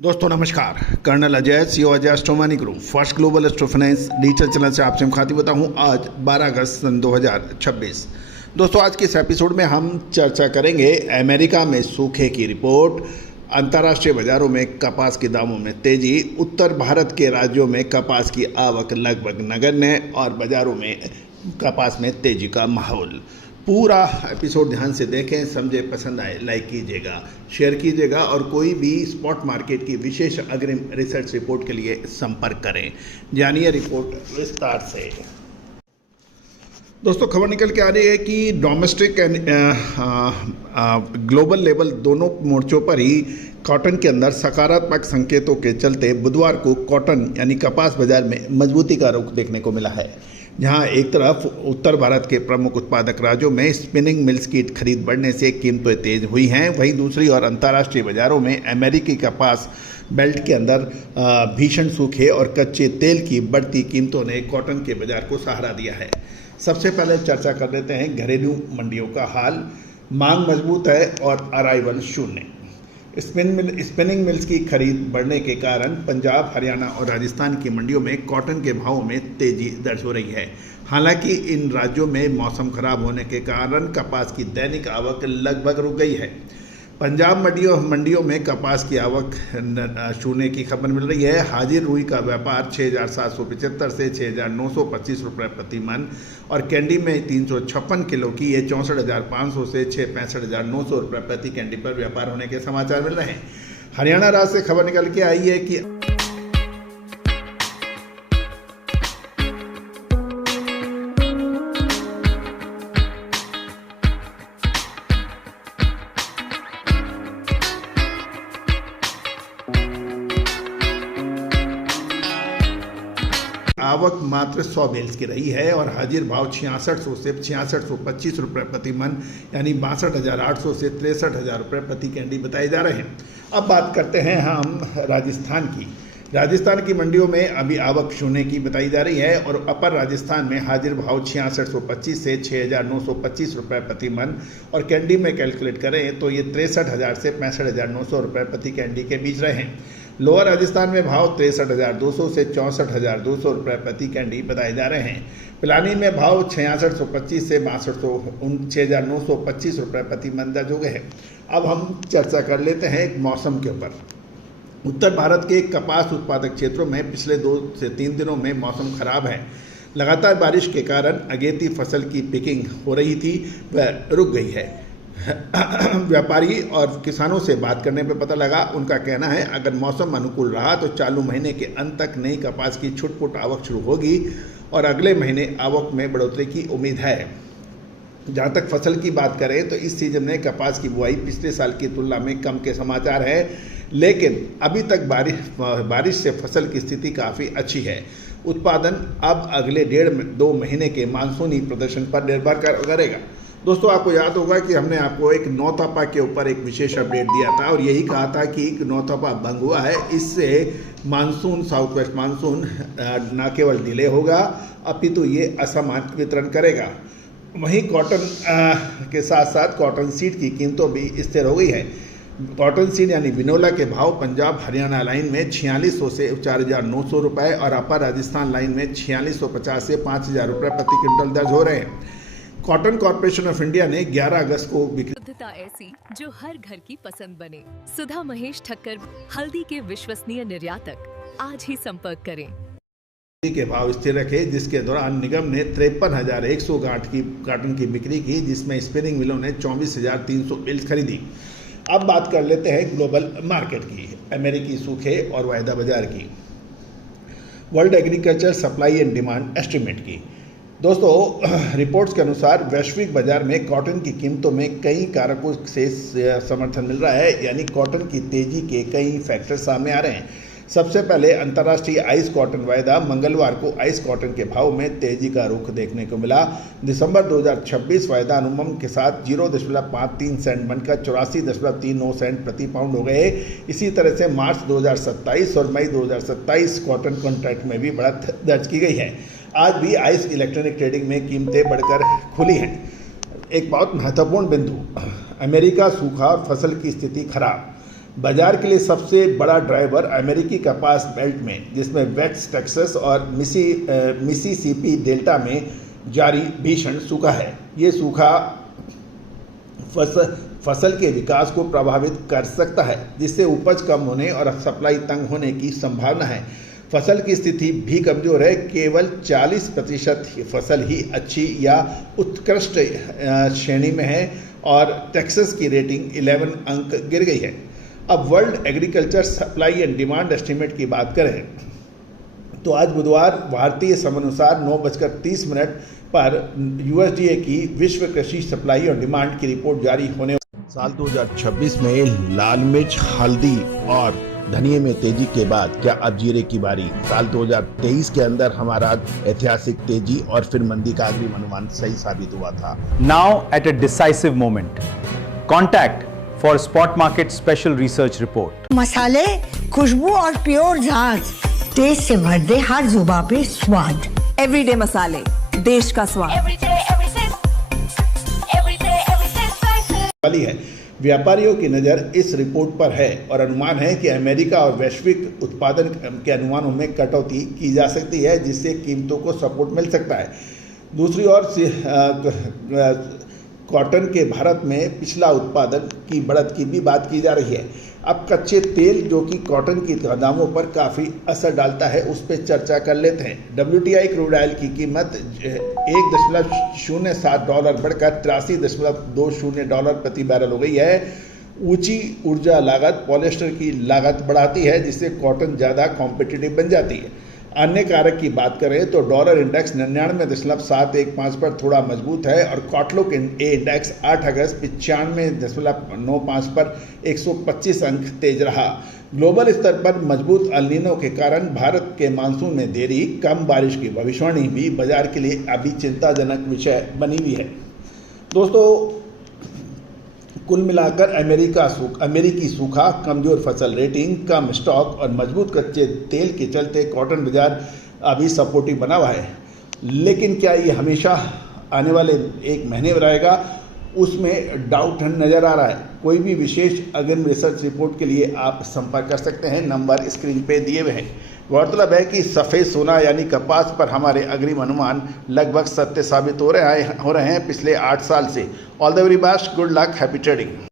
दोस्तों नमस्कार। Colonel Ajay CO Ajay astromoney group first global astro finance digital channel से आपसे मुखातिब होता हूं। आज 12 अगस्त सन 2026। दोस्तों आज के इस एपिसोड में हम चर्चा करेंगे अमेरिका में सूखे की रिपोर्ट, अंतर्राष्ट्रीय बाजारों में कपास के दामों में तेजी, उत्तर भारत के राज्यों में कपास की आवक लगभग नगण्य और बाजारों में कपास में तेजी का माहौल। पूरा एपिसोड ध्यान से देखें, समझे, पसंद आए लाइक कीजिएगा, शेयर कीजिएगा और कोई भी स्पॉट मार्केट की विशेष अग्रिम रिसर्च रिपोर्ट के लिए संपर्क करें। जानिए रिपोर्ट विस्तार से। दोस्तों खबर निकल के आ रही है कि डोमेस्टिक एंड ग्लोबल लेवल दोनों मोर्चों पर ही कॉटन के अंदर सकारात्मक संकेतों के चलते बुधवार को कॉटन यानी कपास बाजार में मजबूती का रुख देखने को मिला है। जहां एक तरफ उत्तर भारत के प्रमुख उत्पादक राज्यों में स्पिनिंग मिल्स की खरीद बढ़ने से कीमतें तेज हुई हैं, वहीं दूसरी ओर अंतर्राष्ट्रीय बाजारों में अमेरिकी कपास बेल्ट के अंदर भीषण सूखे और कच्चे तेल की बढ़ती कीमतों ने कॉटन के बाजार को सहारा दिया है। सबसे पहले चर्चा कर लेते हैं घरेलू मंडियों का हाल। मांग मजबूत है और अराइवल शून्य। स्पिनिंग मिल्स की खरीद बढ़ने के कारण पंजाब, हरियाणा और राजस्थान की मंडियों में कॉटन के भावों में तेजी दर्ज हो रही है। हालांकि इन राज्यों में मौसम खराब होने के कारण कपास की दैनिक आवक लगभग रुक गई है। पंजाब मंडियों में कपास की आवक छूने की खबर मिल रही है। हाजिर रुई का व्यापार 6,775 से 6,925 रुपये प्रति मन और कैंडी में 356 किलो की ये 64,500 से 65,900 रुपये प्रति कैंडी पर व्यापार होने के समाचार मिल रहे हैं। हरियाणा राज्य से खबर निकल के आई है कि आवक मात्र 100 बेल्स की रही है और हाजिर भाव 6600 से 6625 रुपये प्रति मन यानी 62,800 से 63,000 रुपये प्रति कैंडी बताए जा रहे हैं। अब बात करते हैं हम राजस्थान की। राजस्थान की मंडियों में अभी आवक शून्य की बताई जा रही है और अपर राजस्थान में हाजिर भाव 6625 से 6,925 रुपये प्रति मन और कैंडी में कैलकुलेट करें तो ये 63,000 से 65,900 रुपये प्रति कैंडी के बीच रहे हैं। लोअर राजस्थान में भाव 63,200 से 64,200 रुपये प्रति कैंडी बताए जा रहे हैं। पिलानी में भाव 6625 से 6,925 रुपये प्रति मन दर्ज हो गए हैं। अब हम चर्चा कर लेते हैं एक मौसम के ऊपर। उत्तर भारत के कपास उत्पादक क्षेत्रों में पिछले 2 से 3 दिनों में मौसम खराब है। लगातार बारिश के कारण अगेती फसल की पिकिंग हो रही थी वह रुक गई है। व्यापारी और किसानों से बात करने पर पता लगा, उनका कहना है अगर मौसम अनुकूल रहा तो चालू महीने के अंत तक नई कपास की छुटपुट आवक शुरू होगी और अगले महीने आवक में बढ़ोतरी की उम्मीद है। जहाँ तक फसल की बात करें तो इस सीजन में कपास की बुआई पिछले साल की तुलना में कम के समाचार है, लेकिन अभी तक बारिश से फसल की स्थिति काफ़ी अच्छी है। उत्पादन अब अगले 1.5-2 महीने के मानसूनी प्रदर्शन पर निर्भर करेगा। दोस्तों आपको याद होगा कि हमने आपको एक नौतपा के ऊपर एक विशेष अपडेट दिया था और यही कहा था कि नौतपा भंग हुआ है। इससे मानसून, साउथ वेस्ट मानसून न केवल डिले होगा अपितु ये असमान वितरण करेगा। वहीं कॉटन के साथ साथ कॉटन सीड की कीमतों भी स्थिर हो गई है। कॉटन सीड यानी बिनोला के भाव पंजाब हरियाणा लाइन में 4600 से 4,900 रुपये और अपर राजस्थान लाइन में 4650 से 5,000 रुपये प्रति क्विंटल दर्ज हो रहे हैं। कॉटन कॉर्पोरेशन ऑफ इंडिया ने 11 अगस्त को शुद्धता ऐसी जो हर घर की पसंद बने। सुधा महेश ठक्कर, हल्दी के विश्वसनीय निर्यातक। आज ही संपर्क करें। के भाव स्थिर रखे, जिसके दौरान निगम ने 53,100 गांठ की कॉटन की बिक्री की, जिसमें स्पिनिंग मिलों ने 24,300 बेल्स खरीदी। अब बात कर लेते हैं ग्लोबल मार्केट की, अमेरिकी सूखे और वायदा बाजार की, world agriculture supply and demand estimate की। दोस्तों रिपोर्ट्स के अनुसार वैश्विक बाजार में कॉटन की कीमतों में कई कारकों से समर्थन मिल रहा है, यानी कॉटन की तेजी के कई फैक्टर सामने आ रहे हैं। सबसे पहले अंतर्राष्ट्रीय आइस कॉटन वायदा मंगलवार को आइस कॉटन के भाव में तेजी का रुख देखने को मिला। दिसंबर 2026 वायदा अनुमान के साथ 0.53 सेंट बनकर 84.39 सेंट प्रति पाउंड हो गए। इसी तरह से मार्च 2027 और मई 2027 कॉटन कॉन्ट्रैक्ट में भी बढ़त दर्ज की गई है। आज भी आइस इलेक्ट्रॉनिक ट्रेडिंग में कीमतें बढ़कर खुली हैं। एक बहुत महत्वपूर्ण बिंदु, अमेरिका सूखा और फसल की स्थिति खराब। बाजार के लिए सबसे बड़ा ड्राइवर अमेरिकी कपास बेल्ट में, जिसमें वेस्ट टेक्सास और मिसिसिपी डेल्टा में जारी भीषण सूखा है। ये सूखा फसल के विकास को प्रभावित कर सकता है, जिससे उपज कम होने और सप्लाई तंग होने की संभावना है। फसल की स्थिति भी कमजोर है, केवल 40% फसल ही अच्छी या उत्कृष्ट श्रेणी में है और टेक्सास की रेटिंग 11 अंक गिर गई है। अब world agriculture supply and demand estimate की बात करें तो आज बुधवार भारतीय समयानुसार 9:30 पर USDA की विश्व कृषि सप्लाई और डिमांड की रिपोर्ट जारी होने। साल 2026 में लाल मिर्च, हल्दी और धनिये में तेजी के बाद क्या अब जीरे की बारी? साल 2023 के अंदर हमारा ऐतिहासिक तेजी और फिर मंदी का अग्रिम अनुमान सही साबित हुआ था। Now at a decisive moment, contact for Spot Market Special Research Report. मसाले, खुशबू और प्योर झांझ, टेस्ट से भर दे हर जुबां पे स्वाद। एवरीडे मसाले, देश का स्वाद। वाली है। व्यापारियों की नज़र इस रिपोर्ट पर है और अनुमान है कि अमेरिका और वैश्विक उत्पादन के अनुमानों में कटौती की जा सकती है, जिससे कीमतों को सपोर्ट मिल सकता है। दूसरी ओर कॉटन के भारत में पिछला उत्पादन की बढ़त की भी बात की जा रही है। अब कच्चे तेल जो कि कॉटन की दामों पर काफ़ी असर डालता है, उस पर चर्चा कर लेते हैं। WTI क्रूड ऑयल की कीमत $1.07 बढ़कर $83.20 प्रति बैरल हो गई है। ऊंची ऊर्जा लागत पॉलिएस्टर की लागत बढ़ाती है, जिससे कॉटन ज़्यादा कॉम्पिटिटिव बन जाती है। अन्य कारक की बात करें तो डॉलर इंडेक्स 99.715 पर थोड़ा मजबूत है और कॉटलुक इंडेक्स 8 अगस्त 95.95 पर 125 अंक तेज रहा। ग्लोबल स्तर पर मजबूत अल नीनो के कारण भारत के मानसून में देरी, कम बारिश की भविष्यवाणी भी बाजार के लिए अभी चिंताजनक विषय बनी हुई है। दोस्तों, कुल मिलाकर अमेरिकी सूखा, कमजोर फसल रेटिंग, कम स्टॉक और मजबूत कच्चे तेल के चलते कॉटन बाजार अभी सपोर्टिव बना हुआ है। लेकिन क्या ये हमेशा आने वाले एक महीने में रहेगा, उसमें डाउट नज़र आ रहा है। कोई भी विशेष अग्रिम रिसर्च रिपोर्ट के लिए आप संपर्क कर सकते हैं, नंबर स्क्रीन पे दिए हुए हैं। गौरतलब है कि सफ़ेद सोना यानी कपास पर हमारे अग्रिम अनुमान लगभग सत्य साबित हो रहे हैं पिछले 8 साल से। All the very best, good luck, happy trading.